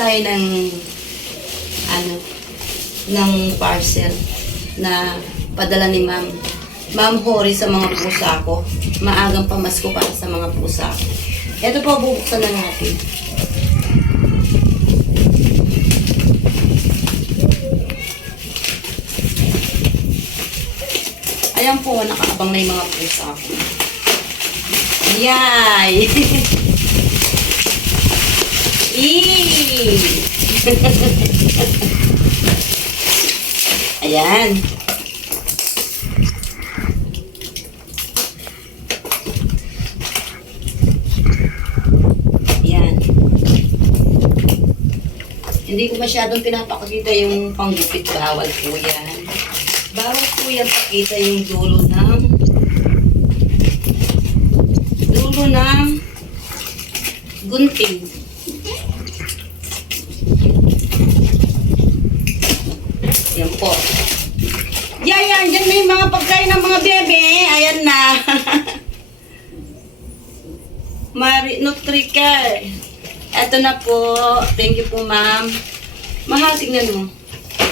tayo ng ng parcel na padala ni Ma'am Hori sa mga pusa ko. Maagang pamasko para sa mga pusa ko. Ito po, bubuksan na natin. Ayan po, nakaabang na yung mga pusa ko. Yay! Ayan. Ayan. Hindi ko masyadong pinapakita yung panggupit. Bawal po yan. Bawal po yan pakita yung dulo ng gunting. Yan po. Yan. Diyan na yung mga pagkain ng mga bebe. Ayan na. Nutricare. Ito na po. Thank you po, ma'am. Mahal, tignan mo.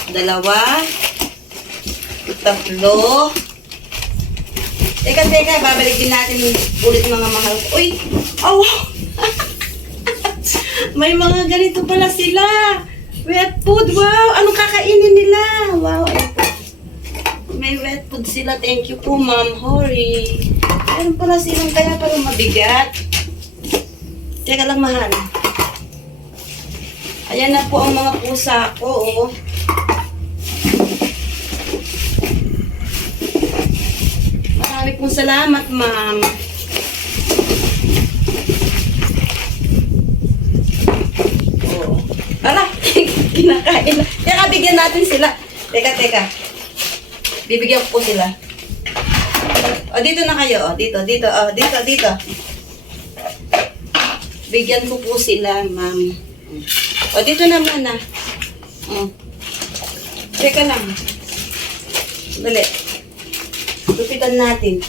2. 3. Teka. Babalik din natin ulit mga mahal. Uy! Oh, wow! May mga ganito pala sila. Wet food. Wow! Anong kakainin nila? Wow! May wet food sila. Thank you po, Ma'am Hori. Meron pala silang kaya parang mabigat. Teka lang, mahal. Ayan na po ang mga pusa ko. Oh. Marami pong salamat, ma'am. Oh. Ala, kinakain na. Teka, bigyan natin sila. Teka. Bibigyan ko po sila. O, dito na kayo. O, dito. O, dito. Bigyan ko po sila, ma'am. O, dito naman na. Teka lang. Dali. Lupitan natin.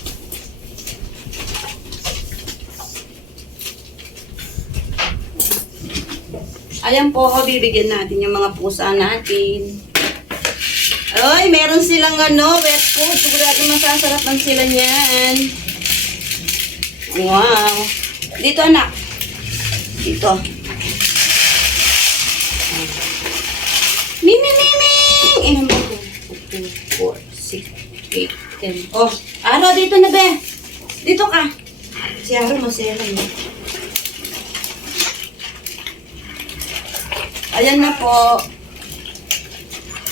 Ayan po, bibigyan natin yung mga pusa natin. Ay, meron silang wet food. Sigurado masasarapan sila niyan. Wow. Dito, anak. Dito. Miming! Ilan ba ito? 2, 4, 6, 8, 10. Oh, Aro, dito na, be. Dito ka. Si Aro, maselan mo. Ayan na po.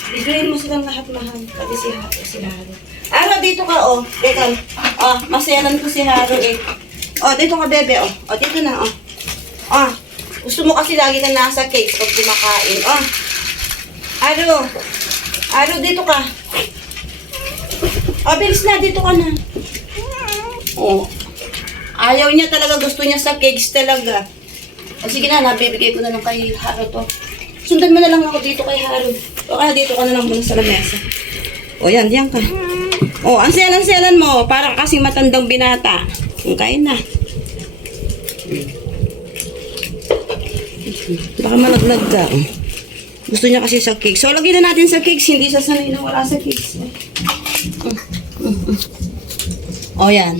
Bigyan mo silang lahat, mahal. Pati si Haro. Aro, dito ka, oh. Teka. Oh, maselan ko si Haro, eh. Oh, dito ka, bebe, oh. Oh, dito na, oh. Oh, gusto mo kasi lagi ka nasa cake pag kumakain. Oh. Aro, dito ka. Oh, bilis na, dito ka na. Oh. Ayaw niya talaga, gusto niya sa cakes talaga. O sige na, nabibigay ko na lang kay Haro to. Sundan mo na lang ako dito kay Haro. O kaya dito ka na lang muna sa lamesa. O yan, diyan ka. O, ang selan mo. Parang kasing matandang binata. Kain na. Baka malaglag ka. Gusto niya kasi sa cakes. So, lagyan na natin sa cakes. Hindi siya sanay na wala sa cakes. O, yan.